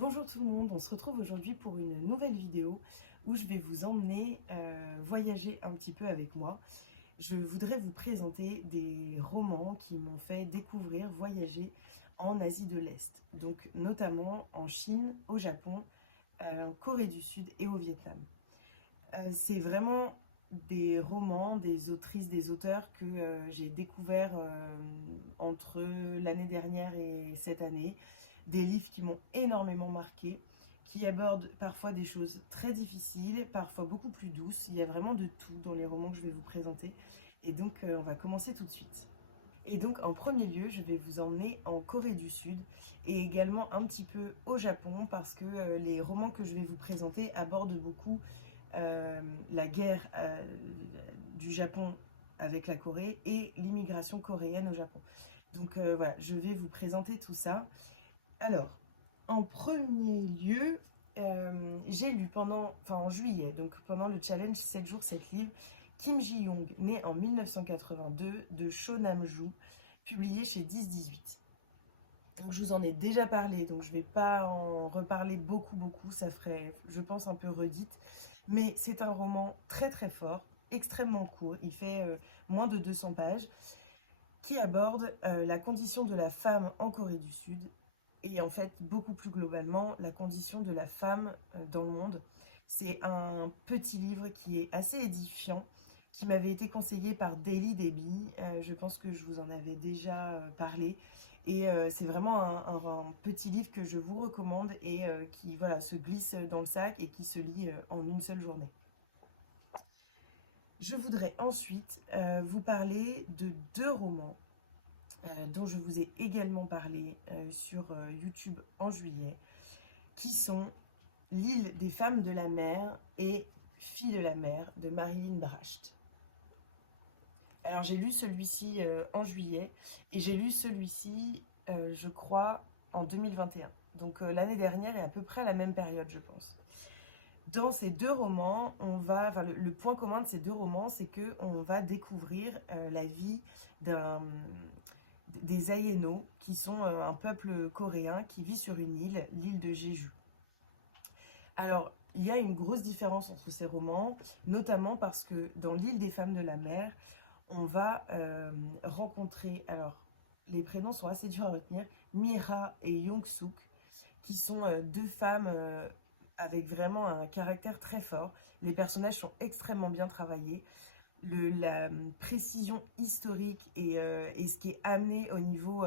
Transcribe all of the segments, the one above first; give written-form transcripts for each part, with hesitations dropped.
Bonjour tout le monde, on se retrouve aujourd'hui pour une nouvelle vidéo où je vais vous emmener voyager un petit peu avec moi. Je voudrais vous présenter des romans qui m'ont fait découvrir, voyager en Asie de l'Est, donc notamment en Chine, au Japon, en Corée du Sud et au Vietnam. C'est vraiment des romans, des autrices, des auteurs que j'ai découverts entre l'année dernière et cette année. Des livres qui m'ont énormément marqué, qui abordent parfois des choses très difficiles, parfois beaucoup plus douces. Il y a vraiment de tout dans les romans que je vais vous présenter. Et donc on va commencer tout de suite. Et donc en premier lieu, je vais vous emmener en Corée du Sud et également un petit peu au Japon parce que les romans que je vais vous présenter abordent beaucoup la guerre du Japon avec la Corée et l'immigration coréenne au Japon. Donc voilà, je vais vous présenter tout ça. Alors, en premier lieu, j'ai lu en juillet, donc pendant le challenge 7 jours 7 livres, Kim Ji-young, né en 1982, de Cho Nam-joo, publié chez 10-18. Donc je vous en ai déjà parlé, donc je ne vais pas en reparler beaucoup, ça ferait, je pense, un peu redite. Mais c'est un roman très très fort, extrêmement court, il fait moins de 200 pages, qui aborde la condition de la femme en Corée du Sud et en fait beaucoup plus globalement la condition de la femme dans le monde. C'est un petit livre qui est assez édifiant, qui m'avait été conseillé par Daily Debbie. Je pense que je vous en avais déjà parlé. Et c'est vraiment un petit livre que je vous recommande et qui voilà, se glisse dans le sac et qui se lit en une seule journée. Je voudrais ensuite vous parler de deux romans dont je vous ai également parlé sur YouTube en juillet, qui sont L'île des femmes de la mer et Filles de la mer de Marilyn Bracht. Alors j'ai lu celui-ci en juillet et j'ai lu celui-ci, je crois, en 2021. Donc l'année dernière et à peu près à la même période, je pense. Dans ces deux romans, le point commun de ces deux romans, c'est que on va découvrir la vie des Aïennos, qui sont un peuple coréen qui vit sur une île, l'île de Jeju. Alors, il y a une grosse différence entre ces romans, notamment parce que dans l'île des femmes de la mer, on va rencontrer, alors les prénoms sont assez durs à retenir, Mira et Young-suk, qui sont deux femmes avec vraiment un caractère très fort. Les personnages sont extrêmement bien travaillés. La précision historique et ce qui est amené au niveau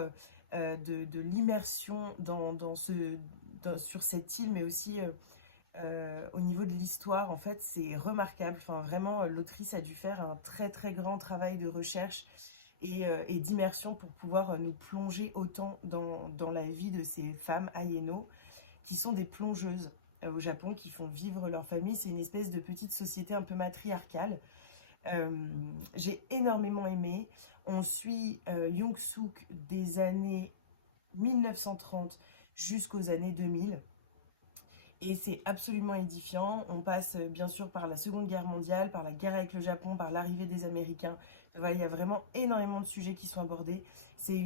de l'immersion sur cette île, mais aussi au niveau de l'histoire, en fait, c'est remarquable. Enfin, vraiment, l'autrice a dû faire un très très grand travail de recherche et d'immersion pour pouvoir nous plonger autant dans la vie de ces femmes Aïennos, qui sont des plongeuses au Japon, qui font vivre leur famille. C'est une espèce de petite société un peu matriarcale. J'ai énormément aimé. On suit Young-suk des années 1930 jusqu'aux années 2000. Et c'est absolument édifiant. On passe bien sûr par la Seconde Guerre mondiale, par la guerre avec le Japon, par l'arrivée des Américains. Voilà, il y a vraiment énormément de sujets qui sont abordés. C'est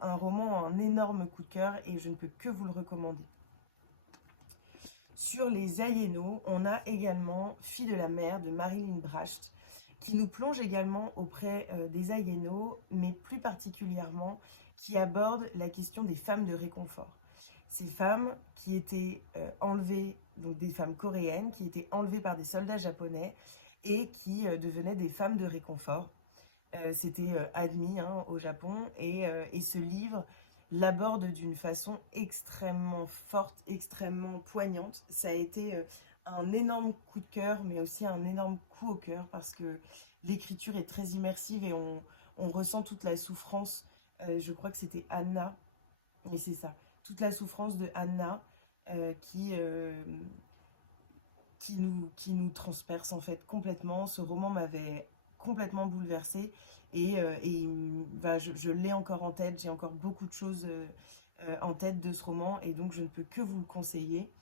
un roman, un énorme coup de cœur et je ne peux que vous le recommander. Sur les Aïennos, on a également Filles de la mer de Marilyn Bracht, qui nous plonge également auprès des Aïennos, mais plus particulièrement qui aborde la question des femmes de réconfort. Ces femmes qui étaient enlevées, donc des femmes coréennes, qui étaient enlevées par des soldats japonais et qui devenaient des femmes de réconfort. C'était admis au Japon et ce livre l'aborde d'une façon extrêmement forte, extrêmement poignante. Ça a été un énorme coup de cœur, mais aussi un énorme coup au cœur parce que l'écriture est très immersive et on ressent toute la souffrance. Je crois que c'était Anna, et c'est ça, toute la souffrance de Anna qui nous transperce en fait complètement. Ce roman m'avait complètement bouleversée je l'ai encore en tête, j'ai encore beaucoup de choses en tête de ce roman et donc je ne peux que vous le conseiller.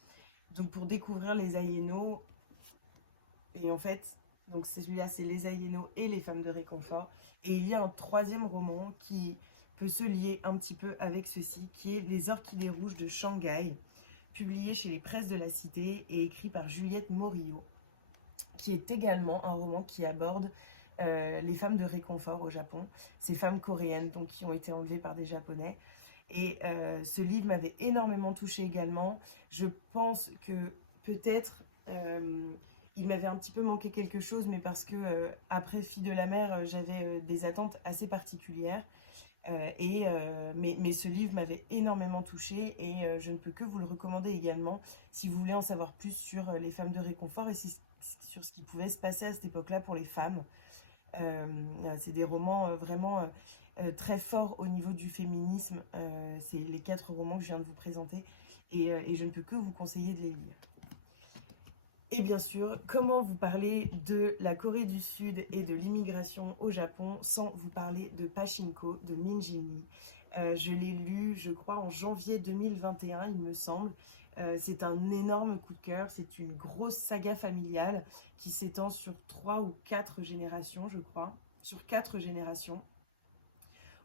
Donc pour découvrir les Aïennos, et en fait, donc celui-là c'est les Aïennos et les femmes de réconfort, et il y a un troisième roman qui peut se lier un petit peu avec ceci, qui est Les Orchidées rouges de Shanghai, publié chez les Presses de la Cité et écrit par Juliette Morillo, qui est également un roman qui aborde les femmes de réconfort au Japon, ces femmes coréennes donc, qui ont été enlevées par des Japonais. Et ce livre m'avait énormément touchée également. Je pense que peut-être il m'avait un petit peu manqué quelque chose, mais parce que après Filles de la mer, j'avais des attentes assez particulières. Mais ce livre m'avait énormément touchée et je ne peux que vous le recommander également si vous voulez en savoir plus sur les femmes de réconfort et sur ce qui pouvait se passer à cette époque-là pour les femmes. C'est des romans vraiment très forts au niveau du féminisme. C'est les 4 romans que je viens de vous présenter et je ne peux que vous conseiller de les lire. Et bien sûr, comment vous parler de la Corée du Sud et de l'immigration au Japon sans vous parler de Pachinko de Min Jin-lee. Je l'ai lu, je crois, en janvier 2021, il me semble. C'est un énorme coup de cœur, c'est une grosse saga familiale qui s'étend sur 3 ou 4 générations, je crois, sur 4 générations,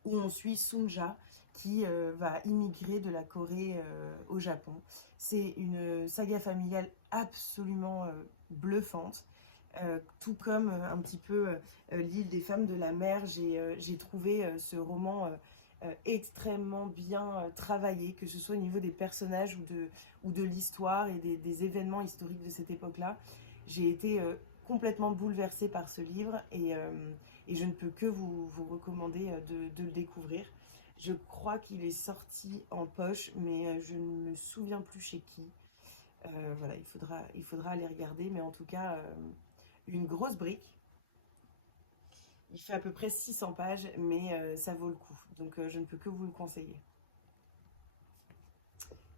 où on suit Sunja qui va immigrer de la Corée au Japon. C'est une saga familiale absolument bluffante. Tout comme un petit peu l'île des femmes de la mer, j'ai trouvé ce roman extrêmement bien travaillé, que ce soit au niveau des personnages ou de l'histoire et des événements historiques de cette époque-là. J'ai été complètement bouleversée par ce livre et je ne peux que vous recommander de le découvrir. Je crois qu'il est sorti en poche, mais je ne me souviens plus chez qui. Voilà, il faudra aller regarder, mais en tout cas, une grosse brique. Il fait à peu près 600 pages, mais ça vaut le coup. Donc, je ne peux que vous le conseiller.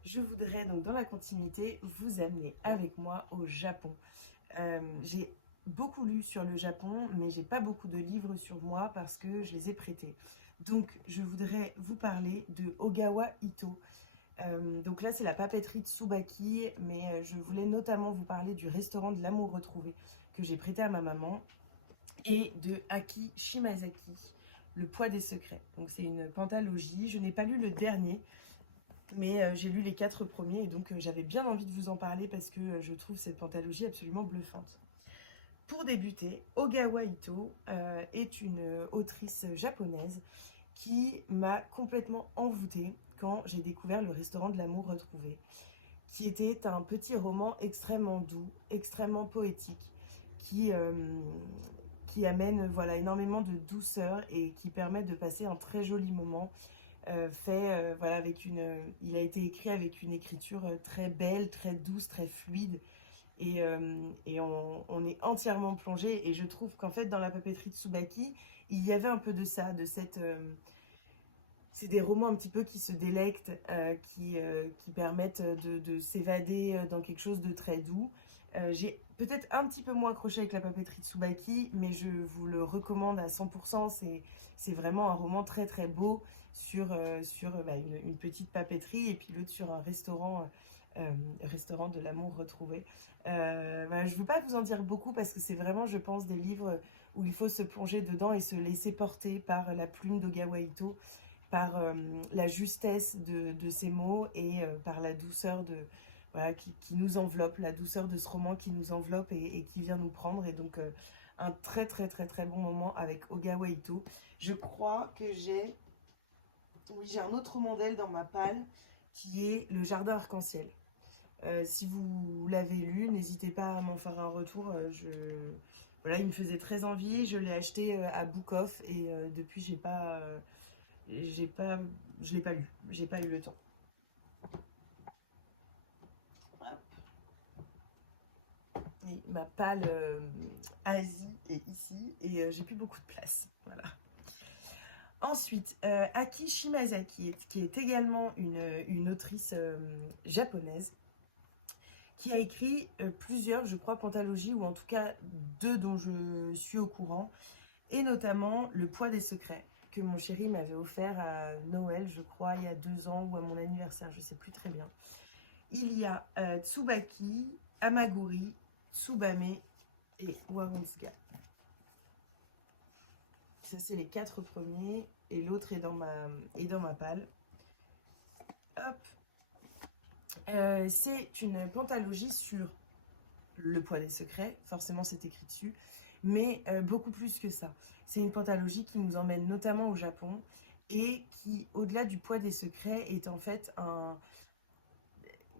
Je voudrais donc, dans la continuité, vous amener avec moi au Japon. J'ai beaucoup lu sur le Japon, mais j'ai pas beaucoup de livres sur moi parce que je les ai prêtés. Donc, je voudrais vous parler de Ogawa Ito. Donc là, c'est la papeterie Tsubaki, mais je voulais notamment vous parler du restaurant de l'amour retrouvé que j'ai prêté à ma maman et de Aki Shimazaki, Le poids des secrets. Donc c'est une pentalogie. Je n'ai pas lu le dernier, mais j'ai lu les 4 premiers et donc j'avais bien envie de vous en parler parce que je trouve cette pentalogie absolument bluffante. Pour débuter, Ogawa Ito est une autrice japonaise qui m'a complètement envoûtée quand j'ai découvert Le restaurant de l'amour retrouvé, qui était un petit roman extrêmement doux, extrêmement poétique, qui amène voilà, énormément de douceur et qui permet de passer un très joli moment. Voilà, il a été écrit avec une écriture très belle, très douce, très fluide. Et on est entièrement plongé. Et je trouve qu'en fait, dans la papeterie de Tsubaki, il y avait un peu de ça, de cette... c'est des romans un petit peu qui se délectent, qui permettent de s'évader dans quelque chose de très doux. J'ai peut-être un petit peu moins accroché avec la papeterie de Tsubaki, mais je vous le recommande à 100%. C'est vraiment un roman très très beau sur une petite papeterie et puis l'autre sur un restaurant de l'amour retrouvé. Je ne veux pas vous en dire beaucoup parce que c'est vraiment, je pense, des livres où il faut se plonger dedans et se laisser porter par la plume d'Ogawa Ito, par la justesse de ces mots et par la douceur voilà, qui nous enveloppe, la douceur de ce roman qui nous enveloppe et qui vient nous prendre. Et donc, un très très très très bon moment avec Ogawa Ito. Je crois que j'ai un autre roman d'elle dans ma palle qui est Le jardin arc-en-ciel. Si vous l'avez lu, n'hésitez pas à m'en faire un retour. Voilà, il me faisait très envie. Je l'ai acheté à Book Off et depuis, je l'ai pas lu. J'ai pas eu le temps. Et ma palle Asie est ici et j'ai plus beaucoup de place. Voilà. Ensuite, Aki Shimazaki, qui est également une autrice japonaise, qui a écrit plusieurs, je crois, pentalogies, ou en tout cas 2 dont je suis au courant, et notamment Le poids des secrets, que mon chéri m'avait offert à Noël, je crois, il y a 2 ans, ou à mon anniversaire, je ne sais plus très bien. Il y a Tsubaki, Amaguri, Tsubame et Waronsuga. Ça, c'est les 4 premiers, et l'autre est dans ma palle. Hop. C'est une pentalogie sur le poids des secrets, forcément c'est écrit dessus, mais beaucoup plus que ça. C'est une pentalogie qui nous emmène notamment au Japon et qui, au-delà du poids des secrets, est en fait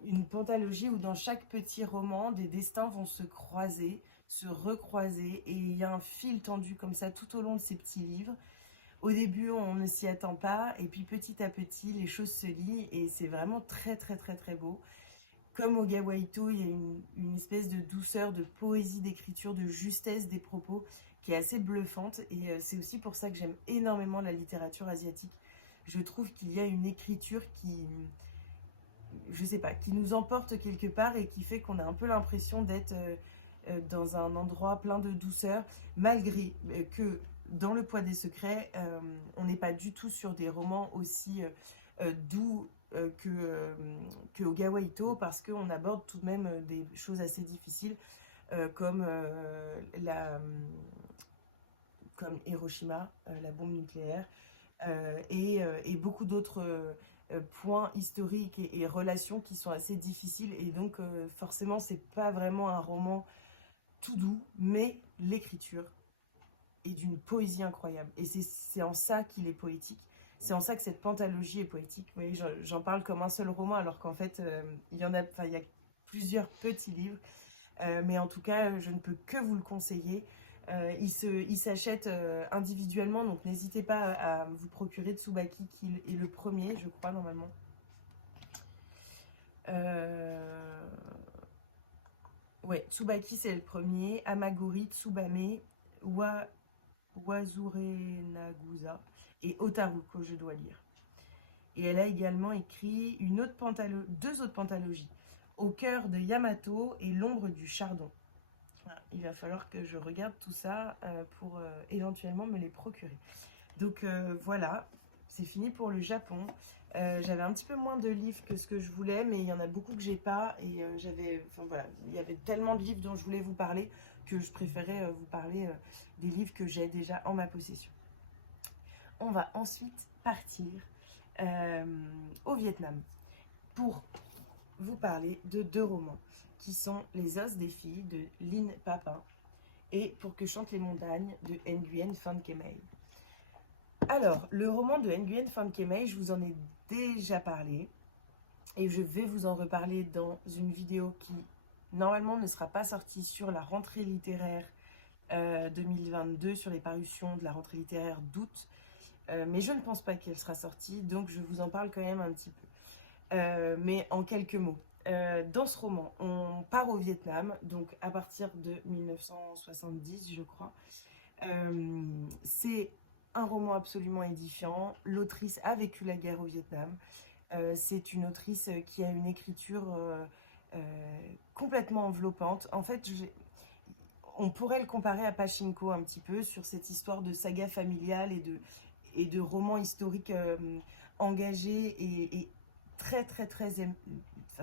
une pentalogie où dans chaque petit roman, des destins vont se croiser, se recroiser, et il y a un fil tendu comme ça tout au long de ces petits livres. Au début, on ne s'y attend pas, et puis petit à petit, les choses se lient, et c'est vraiment très très très très beau. Comme au Gawaito, il y a une espèce de douceur, de poésie d'écriture, de justesse des propos qui est assez bluffante, et c'est aussi pour ça que j'aime énormément la littérature asiatique. Je trouve qu'il y a une écriture qui, je sais pas, qui nous emporte quelque part et qui fait qu'on a un peu l'impression d'être dans un endroit plein de douceur, malgré que dans Le Poids des Secrets, on n'est pas du tout sur des romans aussi doux que au Gawaito, parce qu'on aborde tout de même des choses assez difficiles comme, comme Hiroshima, la bombe nucléaire, et beaucoup d'autres points historiques et relations qui sont assez difficiles. Et donc, forcément, c'est pas vraiment un roman tout doux, mais l'écriture est d'une poésie incroyable. Et c'est en ça qu'il est poétique. C'est en ça que cette pentalogie est poétique. Vous voyez, j'en parle comme un seul roman, alors qu'en fait, il y a plusieurs petits livres. Mais en tout cas, je ne peux que vous le conseiller. Il s'achète individuellement, donc n'hésitez pas à vous procurer Tsubaki, qui est le premier, je crois, normalement. Ouais, Tsubaki, c'est le premier. Amaguri, Tsubame, Wazure Nagusa et Otaru, que je dois lire. Et elle a également écrit deux autres pentalogies, Au cœur de Yamato et L'ombre du chardon. Voilà, il va falloir que je regarde tout ça pour éventuellement me les procurer. Donc voilà, c'est fini pour le Japon. J'avais un petit peu moins de livres que ce que je voulais, mais il y en a beaucoup que j'ai pas. Et enfin voilà, il y avait tellement de livres dont je voulais vous parler que je préférais vous parler des livres que j'ai déjà en ma possession. On va ensuite partir au Vietnam pour vous parler de deux romans qui sont Les Os des filles de Linh Papin et Pour que chantent les montagnes de Nguyen Phan Khai. Alors, le roman de Nguyen Phan Khai, je vous en ai déjà parlé et je vais vous en reparler dans une vidéo qui normalement ne sera pas sortie sur la rentrée littéraire 2022, sur les parutions de la rentrée littéraire d'août, mais je ne pense pas qu'elle sera sortie, donc je vous en parle quand même un petit peu. Mais en quelques mots. Dans ce roman, on part au Vietnam, donc à partir de 1970, je crois. C'est un roman absolument édifiant. L'autrice a vécu la guerre au Vietnam. C'est une autrice qui a une écriture complètement enveloppante. En fait, on pourrait le comparer à Pachinko un petit peu sur cette histoire de saga familiale et de romans historiques engagés et très très très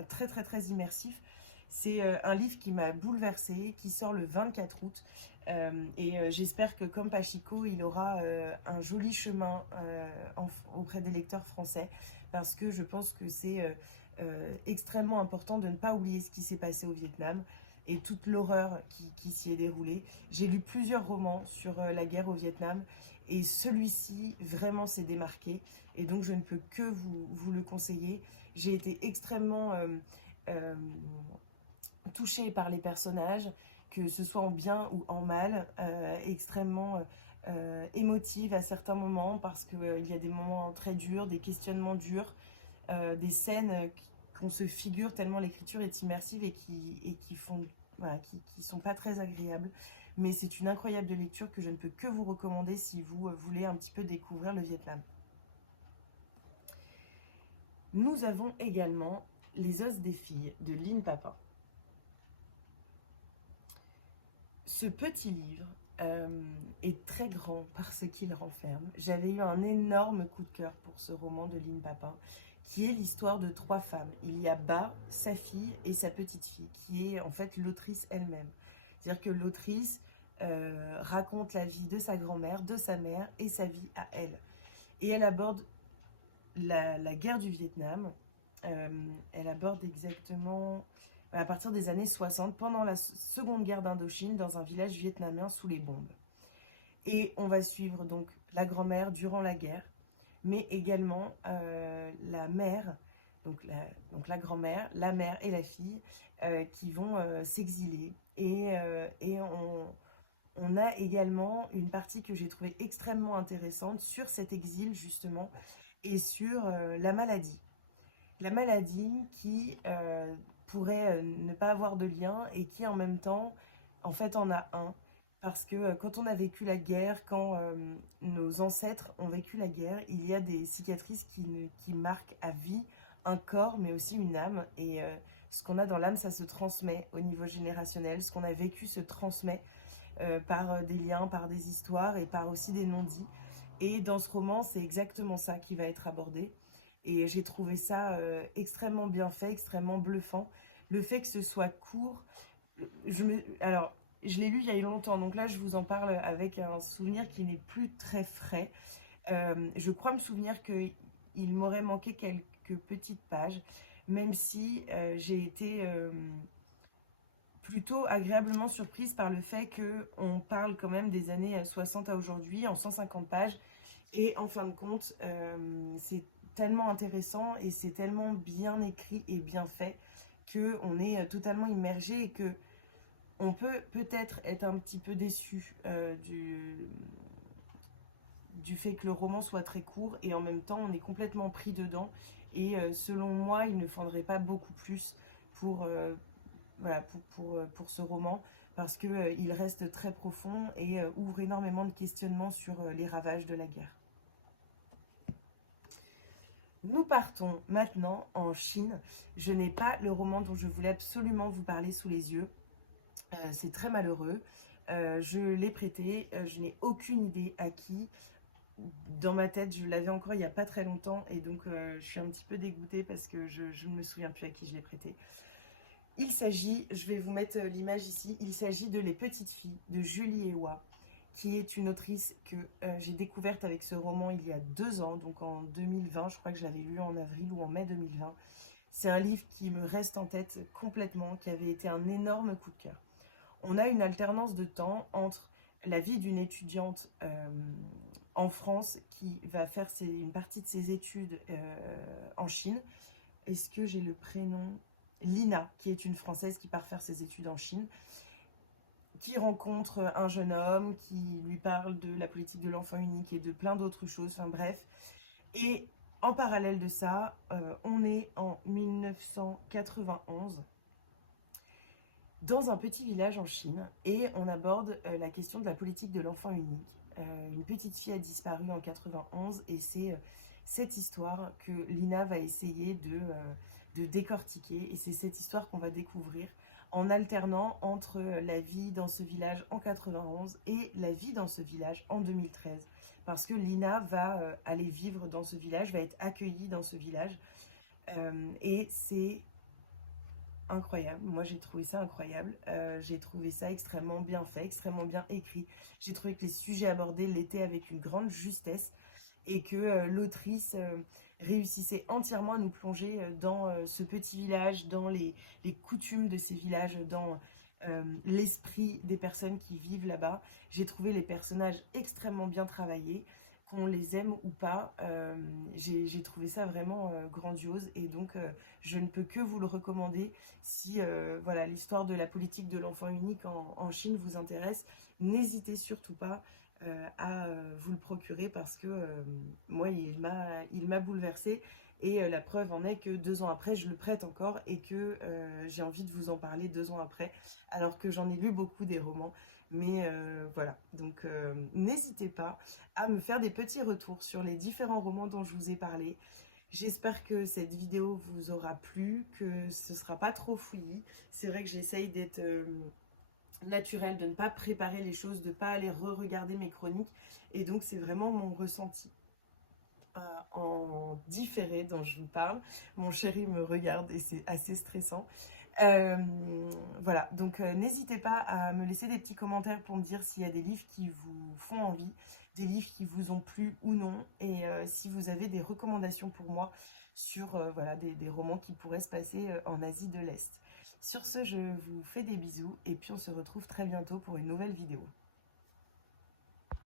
très très très immersif. C'est un livre qui m'a bouleversée, qui sort le 24 août. J'espère que comme Pachinko, il aura un joli chemin auprès des lecteurs français, parce que je pense que c'est extrêmement important de ne pas oublier ce qui s'est passé au Vietnam et toute l'horreur qui s'y est déroulée. J'ai lu plusieurs romans sur la guerre au Vietnam, et celui-ci vraiment s'est démarqué, et donc je ne peux que vous le conseiller. J'ai été extrêmement touchée par les personnages, que ce soit en bien ou en mal, extrêmement émotive à certains moments, parce qu'il y a des moments très durs, des questionnements durs, des scènes qu'on se figure tellement l'écriture est immersive et qui font, voilà, qui sont pas très agréables. Mais c'est une incroyable lecture que je ne peux que vous recommander si vous voulez un petit peu découvrir le Vietnam. Nous avons également Les Os des filles de Linh Papin. Ce petit livre est très grand par ce qu'il renferme. J'avais eu un énorme coup de cœur pour ce roman de Linh Papin, qui est l'histoire de trois femmes. Il y a Ba, sa fille et sa petite fille, qui est en fait l'autrice elle-même. C'est-à-dire que l'autrice raconte la vie de sa grand-mère, de sa mère et sa vie à elle. Et elle aborde la guerre du Vietnam Elle aborde exactement à partir des années 60, pendant la Seconde Guerre d'Indochine, dans un village vietnamien sous les bombes. Et on va suivre donc la grand-mère durant la guerre, mais également la mère, donc la grand-mère, la mère et la fille qui vont s'exiler. On a également une partie que j'ai trouvée extrêmement intéressante sur cet exil justement et sur la maladie. La maladie qui pourrait ne pas avoir de lien et qui en même temps, en fait, en a un. Parce que quand on a vécu la guerre, quand nos ancêtres ont vécu la guerre, il y a des cicatrices qui marquent à vie un corps, mais aussi une âme. Et ce qu'on a dans l'âme, ça se transmet au niveau générationnel. Ce qu'on a vécu se transmet par des liens, par des histoires et par aussi des non-dits. Et dans ce roman, c'est exactement ça qui va être abordé. Et j'ai trouvé ça extrêmement bien fait, extrêmement bluffant. Le fait que ce soit court, alors, je l'ai lu il y a longtemps, donc là je vous en parle avec un souvenir qui n'est plus très frais. Je crois me souvenir qu'il m'aurait manqué quelques petites pages, même si j'ai été plutôt agréablement surprise par le fait qu'on parle quand même des années 60 à aujourd'hui, en 150 pages. Et en fin de compte, c'est tellement intéressant et c'est tellement bien écrit et bien fait qu'on est totalement immergé et que on peut peut-être être un petit peu déçu du fait que le roman soit très court et en même temps on est complètement pris dedans et selon moi il ne faudrait pas beaucoup plus pour, voilà, pour ce roman parce qu'il reste très profond et ouvre énormément de questionnements sur les ravages de la guerre. Nous partons maintenant en Chine. Je n'ai pas le roman dont je voulais absolument vous parler sous les yeux. C'est très malheureux. Je l'ai prêté, je n'ai aucune idée à qui. Dans ma tête, je l'avais encore il n'y a pas très longtemps et donc je suis un petit peu dégoûtée parce que je ne me souviens plus à qui je l'ai prêté. Il s'agit, je vais vous mettre l'image ici, il s'agit de Les Petites Filles de Julie Ewa, qui est une autrice que j'ai découverte avec ce roman il y a 2 ans, donc en 2020, je crois que je l'avais lu en avril ou en mai 2020. C'est un livre qui me reste en tête complètement, qui avait été un énorme coup de cœur. On a une alternance de temps entre la vie d'une étudiante en France qui va faire une partie de ses études en Chine. Est-ce que j'ai le prénom? Lina, qui est une Française qui part faire ses études en Chine, qui rencontre un jeune homme qui lui parle de la politique de l'enfant unique et de plein d'autres choses, enfin bref. Et en parallèle de ça, on est en 1991 dans un petit village en Chine et on aborde la question de la politique de l'enfant unique. Une petite fille a disparu en 91 et c'est cette histoire que Lina va essayer de décortiquer et c'est cette histoire qu'on va découvrir en alternant entre la vie dans ce village en 91 et la vie dans ce village en 2013. Parce que Lina va aller vivre dans ce village, va être accueillie dans ce village et c'est incroyable. Moi, j'ai trouvé ça incroyable. J'ai trouvé ça extrêmement bien fait, extrêmement bien écrit. J'ai trouvé que les sujets abordés l'étaient avec une grande justesse et que l'autrice réussissait entièrement à nous plonger dans ce petit village, dans les coutumes de ces villages, dans l'esprit des personnes qui vivent là-bas. J'ai trouvé les personnages extrêmement bien travaillés, qu'on les aime ou pas. J'ai trouvé ça vraiment grandiose et donc je ne peux que vous le recommander si voilà, l'histoire de la politique de l'enfant unique en Chine vous intéresse. N'hésitez surtout pas à vous le procurer parce que moi il m'a bouleversée et la preuve en est que 2 ans après je le prête encore et que j'ai envie de vous en parler 2 ans après alors que j'en ai lu beaucoup des romans mais voilà, donc n'hésitez pas à me faire des petits retours sur les différents romans dont je vous ai parlé. J'espère que cette vidéo vous aura plu, que ce ne sera pas trop fouillis. C'est vrai que j'essaye d'être naturelle, de ne pas préparer les choses, de ne pas aller re-regarder mes chroniques. Et donc c'est vraiment mon ressenti en différé dont je vous parle. Mon chéri me regarde et c'est assez stressant. Voilà, donc n'hésitez pas à me laisser des petits commentaires pour me dire s'il y a des livres qui vous font envie, des livres qui vous ont plu ou non, et si vous avez des recommandations pour moi, sur voilà, des romans qui pourraient se passer en Asie de l'Est. Sur ce, je vous fais des bisous et puis on se retrouve très bientôt pour une nouvelle vidéo.